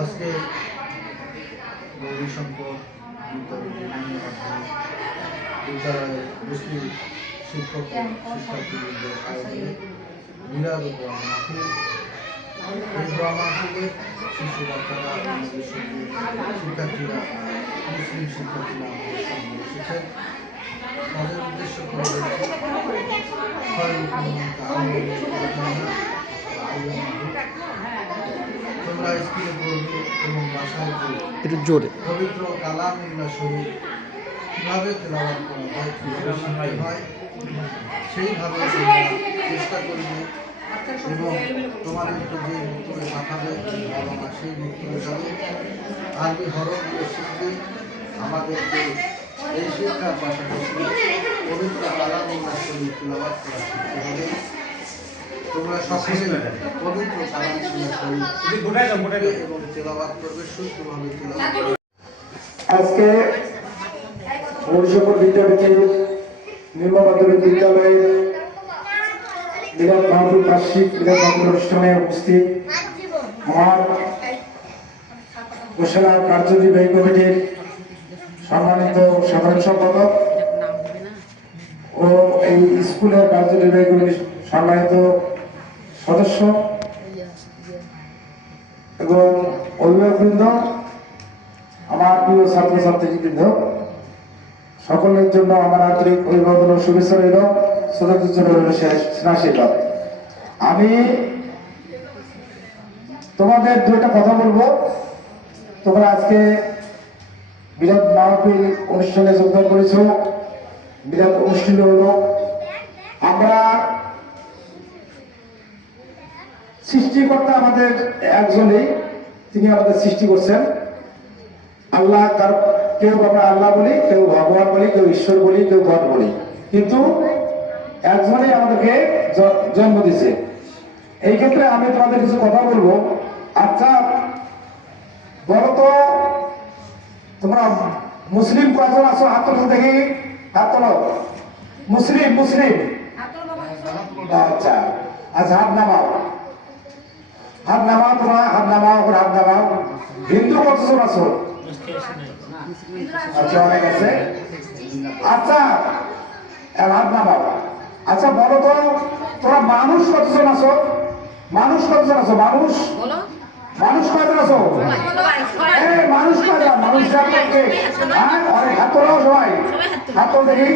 আজকে গৌরীশঙ্কর বিদ্যালয়ের মুসলিম শিক্ষক শিক্ষার্থীদের আয়োজনে মিলাদ দোয়া মাহফিল। এই দোয়া মাহফিলে শিশু বাচ্চারা আমাদের সঙ্গে শিক্ষার্থীরা মুসলিম শিক্ষার্থীরা আমাদের সঙ্গে এসেছেন। তাদের উদ্দেশ্য করে তোমরা স্কুলে পড়বে এবং বাসায় একটু জোরে পবিত্র কালামুল্লাহ শরীফ কীভাবে তেলাওয়াত করা হয়, কীভাবে শিখতে হয় সেইভাবে তোমরা চেষ্টা করবে এবং তোমাদেরকে যে মুক্তবে পাঠাবে বাবা মা সেই মুক্তবে যাবে, আরবি হরফগুলো শিখবে। আমাদেরকে এই শিক্ষার পাশাপাশি পবিত্র কালামুল্লাহ শরীফ তেলাওয়াত করা শিখতে হবে। তোমরা সকলে পবিত্র কালামুল্লাহ শরীফ এবং তেলাওয়াত করবে, সুষ্ঠুভাবে তেলাওয়াত করবে। আজকে গৌরীশঙ্কর বিদ্যাপীঠের নিম্ন মাধ্যমিক বিদ্যালয়ের মিলাদ মাহফিল বার্ষিক মিলাদ মাহফিল অনুষ্ঠানে উপস্থিত আমার ঘোষণা কার্যনির্বাহী কমিটির সম্মানিত সাধারণ সম্পাদক ও এই স্কুলের কার্যনির্বাহী কমিটির সম্মানিত সদস্য এবং অভিভাবকবৃন্দ, আমার প্রিয় ছাত্রছাত্রীবৃন্দ, সকলের জন্য আমার আন্তরিক অভিবাদন ও শুভেচ্ছা রইল, শ্রদ্ধা। আমি তোমাদের দুইটা কথা বলবো। তোমরা আজকে মিলাদ মাহফিল অনুষ্ঠানে যোগদান করেছো। মিলাদ অনুষ্ঠান হলো আমরা সৃষ্টিকর্তা আমাদের একজনেই, তিনি আমাদের সৃষ্টি করছেন। আল্লাহ, তার কেউ আমরা আল্লাহ বলি, কেউ ভগবান বলি, কেউ ঈশ্বর বলি, কেউ গড বলি, কিন্তু একজনেই আমাদেরকে জন্ম দিছে। এই ক্ষেত্রে আমি তোমাদের কিছু কথা বলবো। আচ্ছা বলো তো, তোমরা মুসলিম কজন আছো? হাত তোলো দেখি, হাত তোলো। মুসলিম মুসলিম আচ্ছা আচ্ছা, হাত নামাও, হাত নামাও, তোমরা হাত নামাও, হাত নামাও। হিন্দু কতজন আছো? আচ্ছা, অনেক আছে। আচ্ছা হাত নামাও। আচ্ছা বলো তো, তোমরা মানুষ কতজন আছো? মানুষ কতজন আছো? মানুষ মানুষ কয়জন আছো? মানুষ কয়জন? মানুষ অনেক। হাত তোলাও সবাই, হাত তোল দেখি।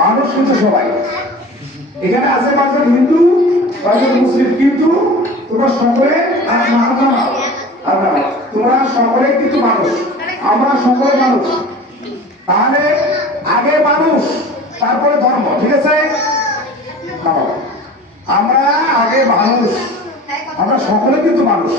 মানুষ কিন্তু সবাই। এখানে আছে কয়েকজন হিন্দু, কয়েকজন মুসলিম, কিন্তু তোমরা সকলে তোমরা সকলে কিন্তু মানুষ, আমরা সকলে মানুষ। তাহলে আগে মানুষ, তারপরে ধর্ম, ঠিক আছে? আমরা আগে মানুষ, আমরা সকলে কিন্তু মানুষ।